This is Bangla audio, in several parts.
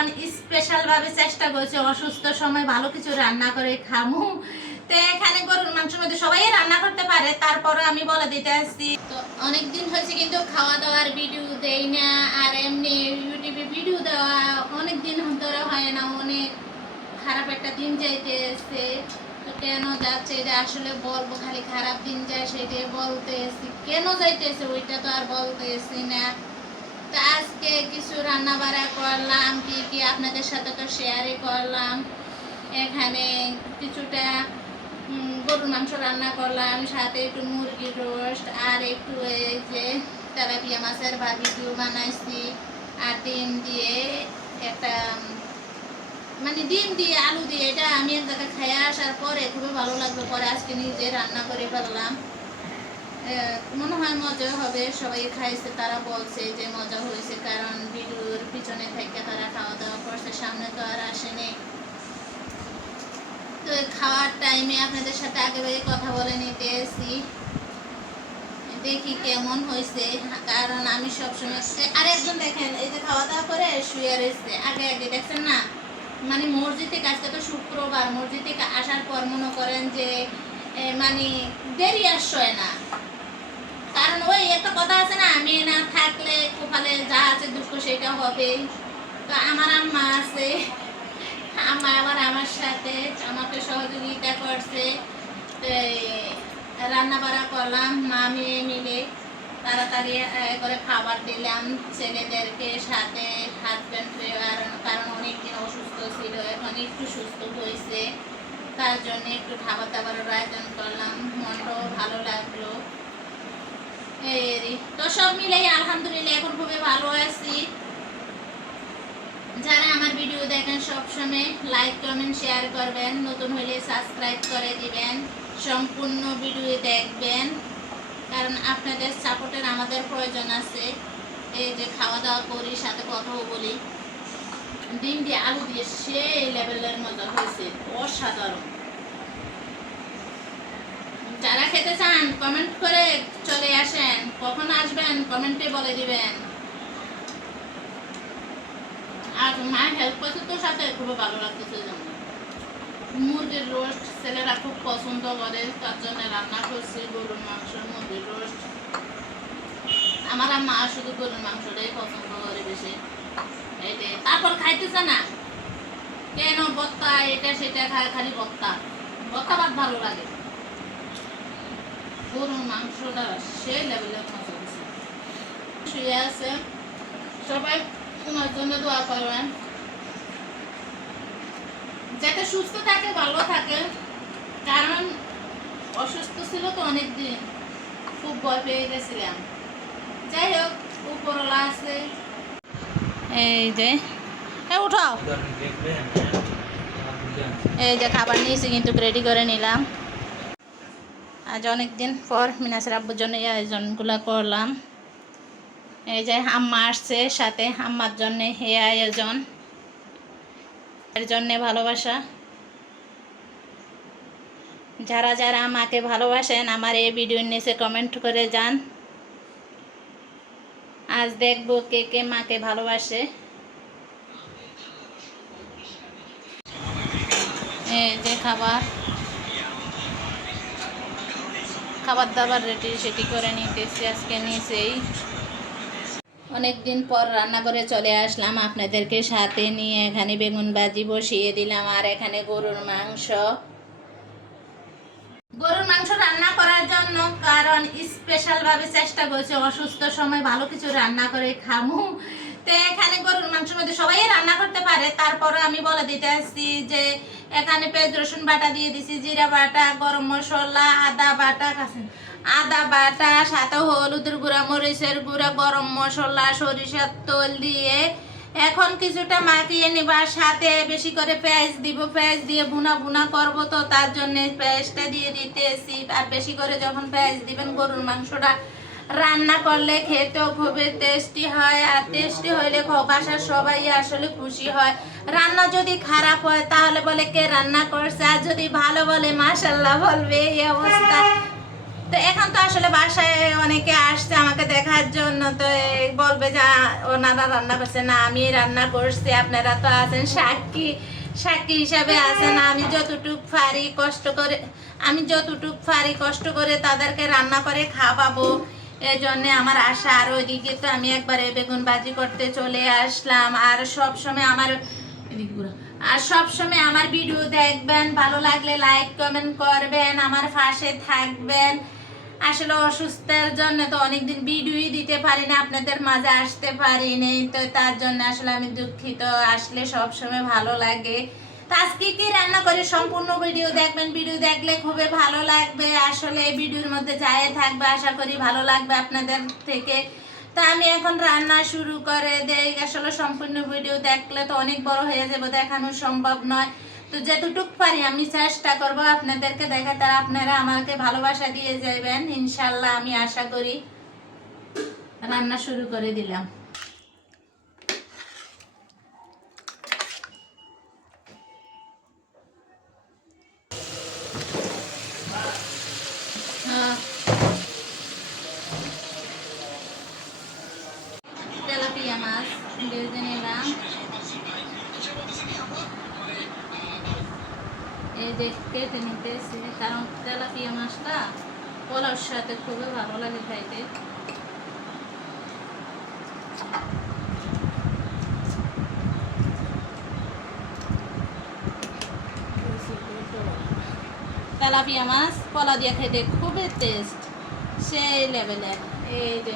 কারণ স্পেশাল ভাবে চেষ্টা করছি, অসুস্থ সময় ভালো কিছু রান্না করে খামু। তো এখানে গরুর মাংসের মধ্যে সবাই রান্না করতে পারে তারপরে আমি বলে দিতে আসছি। তো অনেক দিন হয়েছে কিন্তু খাওয়া দাওয়ার ভিডিও দেই না, আর এমনি ইউটিউবে ভিডিও দেওয়া অনেক দিন ধরে হয় না অনেক খারাপ একটা দিন যাইতেছে। তো কেন যাচ্ছে এটা আসলে বলব, খালি খারাপ দিন যায় সেটাই বলতেছি কেন যাইতেছে ওইটা তো আর বলতেছি না। তো আজকে কিছু রান্না বাড়া করলাম, কি কি আপনাদের সাথে তো শেয়ারই করলাম। এখানে কিছুটা গরুর মাংস রান্না করলাম, সাথে একটু মুরগির রোস্ট, আর একটু এই যে তেলাপিয়া মাছের বার্বিকিউ বানাইছি। আর ডিম দিয়ে একটা মানে ডিম দিয়ে আলু দিয়ে, এটা আমি এক খেয়ে আসার পরে খুবই ভালো লাগল পরে আজকে নিজে রান্না করে ফেললাম। মনে হয় মজা হবে, সবাই খাইছে, তারা বলছে যে মজা হয়েছে, কারণ ভিডিওর পিছনে থেকে তারা খাওয়া দাওয়া করছে, সামনে তো আর আসেনি। তো খাওয়ার টাইমে আপনাদের সাথে আগে ভাগে কথা বলে নিতে এসি দেখি কেমন হয়েছে, কারণ আমি সবসময় আর একজন দেখেন, এই যে খাওয়া দাওয়া করে শুয়ে রয়েছে। আগে আগে, দেখছেন না? মানে মসজিদ থেকে আজকে তো শুক্রবার, মসজিদ থেকে আসার পর মনে করেন যে মানে দেরি আর না। কারণ ওই একটা কথা আছে না, মেয়ে না থাকলে কপালে যা আছে দুঃখ সেটা হবে তো আমার আম্মা আছে, আম্মা আবার আমার সাথে আমাকে সহযোগিতা করছে। রান্না বাড়া করলাম মা মেয়ে মিলে তাড়াতাড়ি করে খাবার দিলাম। ছেলেদেরকে সাথে হাজব্যান্ড কারণ অনেকদিন অসুস্থ ছিল, এখন একটু সুস্থ হয়েছে। তার জন্য একটু খাবার দাবারের আয়োজন করলাম, মনটাও ভালো লাগল। তো সব মিলাই আলহামদুলিল্লাহ এখন খুবই ভালো আছি। যারা আমার ভিডিও দেখেন সবসময় লাইক কমেন্ট শেয়ার করবেন। নতুন হলে সাবস্ক্রাইব করে দিবেন। সম্পূর্ণ ভিডিও দেখবেন। কারণ আপনাদের সাপোর্টের আমাদের প্রয়োজন আছে। এই যে খাওয়া দাওয়া করি, সাথে কথাও বলি। ডিম দিয়ে আলু দিয়ে সেই লেভেলের মজা হয়েছে। অসাধারণ। খেতে চান কমেন্ট করে চলে আসেন। কখন আসবেন কমেন্টে বলে দিবেন। আর মা হেল্প করছে তোর সাথে খুব ভালো লাগতেছে যেমন মুরগির রোস্ট ছেলেরা খুব পছন্দ করে, তার জন্য রান্না করছি গরুর মাংস, মুরগির রোস্ট আমার মা শুধু গরুর মাংসটাই পছন্দ করে বেশি। এইটাই তারপর খাইতেছে না। কেন বত্তা, এটা সেটা খায় খালি বত্তা। বত্তা ভাত ভালো লাগে। গরুর মাংসটা সে লেভেলের মজা হয়েছে শুয়ে আছে। সবাই তোমার জন্য দোয়া করবেন। যাতে সুস্থ থাকে ভালো থাকে। কারণ অসুস্থ ছিল তো অনেক দিন খুব ভয় পেয়ে গেছিলাম। যাই হোক উপরওয়ালা আছে। এই যে এ উঠাও। এই যে খাবার নিয়েছি কিন্তু রেডি করে নিলাম। আজ অনেক দিন পর মিনাসের আব্বুর জন্য এই আয়োজনগুলো করলাম। এই যে আম্মা আসছে, সাথে আম্মার জন্যে এই আয়োজন। এর জন্যে ভালোবাসা। যারা যারা আমাকে ভালোবাসেন, আমার এই ভিডিওর নিচে কমেন্ট করে যান। আজ দেখব কে কে মাকে ভালোবাসে। এই যে খাবার। খাবার দাবার রেডি, সেটি করে নিতেছি, আজকে নিচেই অনেক দিন পর রান্না করে চলে আসলাম, আপনাদেরকে সাথে নিয়ে এখানে বেগুন ভাজি বসিয়ে দিলাম, আর এখানে গরুর মাংস। গরুর মাংস রান্না করার জন্য, কারণ স্পেশাল ভাবে চেষ্টা করছি, অসুস্থ সময় ভালো কিছু রান্না করে খামু। তো এখানে গরুর মাংসের মধ্যে সবাই রান্না করতে পারে তারপরে আমি বলে দিতে আসছি যে এখানে পেঁয়াজ, রসুন বাটা দিয়ে দিছি, জিরা বাটা, গরম মশলা, আদা বাটা কাঁচা আদা বাটা, সাথে হলুদের গুঁড়া, মরিচের গুঁড়া, গরম মশলা, সরিষার তেল দিয়ে এখন কিছুটা মাখিয়ে নিব আর সাথে বেশি করে পেঁয়াজ দিব। পেঁয়াজ দিয়ে বুনা বুনা করব তো, তার জন্য পেঁয়াজটা দিয়ে দিতেছি। আর বেশি করে যখন পেঁয়াজ দিবেন, গরুর মাংসটা রান্না করলে খেতেও খুবই টেস্টি হয় আর টেস্টি হইলে বাসার সবাই আসলে খুশি হয়। রান্না যদি খারাপ হয় তাহলে বলে কে রান্না করছে? আর যদি ভালো বলে মাশাল্লাহ বলবে, এই অবস্থা। তো এখন তো আসলে বাসায় অনেকে আসছে আমাকে দেখার জন্য। তো বলবে যে ওনারা রান্না করছে। না, আমি রান্না করছি। আপনারা তো আছেন সাক্ষী। সাক্ষী হিসাবে আছেন। আমি যতটুক পারি কষ্ট করে, আমি যতটুক পারি কষ্ট করে তাদেরকে রান্না করে খাওয়াবো। এই জন্য আমার আশা আর ওইদিকে তো আমি একবারে বেগুন বাজি করতে চলে আসলাম। আর সব সময় আমার আর সব সময় আমার ভিডিও দেখবেন, ভালো লাগলে লাইক কমেন্ট করবেন, আমার পাশে থাকবেন। আসলে অসুস্থের জন্য তো অনেকদিন ভিডিওই দিতে পারি না, আপনাদের মাঝে আসতে পারি পারিনি তো তার জন্য আসলে আমি দুঃখিত। আসলে সব সময় ভালো লাগে। তো আজকে কি রান্না করি? সম্পূর্ণ ভিডিও দেখবেন। ভিডিও দেখলে খুবই ভালো লাগবে। আসলে এই ভিডিওর মধ্যে যায় থাকবে, আশা করি ভালো লাগবে আপনাদের থেকে। তা আমি এখন রান্না শুরু করে দেই। আসলে সম্পূর্ণ ভিডিও দেখলে তো অনেক বড় হয়ে যাবে, দেখানো সম্ভব নয়। তো যতটুক পারি আমি চেষ্টা করব আপনাদেরকে দেখাতে, আর আপনারা আমাকে ভালোবাসা দিয়ে যাবেন ইনশাল্লাহ আমি আশা করি রান্না শুরু করে দিলাম হ্যাঁ তেলাপিয়া ভেজে নিলাম এই যে কেটে নিতেছি কারণ তেলাপিয়া মাছটা পোলাওর সাথে খুবই ভালো লাগে খাইতে তেলাপিয়া মাছ পোলা দিয়ে খেতে খুবই টেস্ট সেই লেভেলের এই যে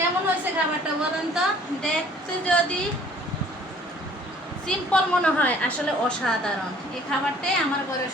কেমন হয়েছে খাবারটা বলেন তো? দেখতে যদি সিম্পল মনে হয়, আসলে অসাধারণ। এই খাবারটাই আমার ঘরে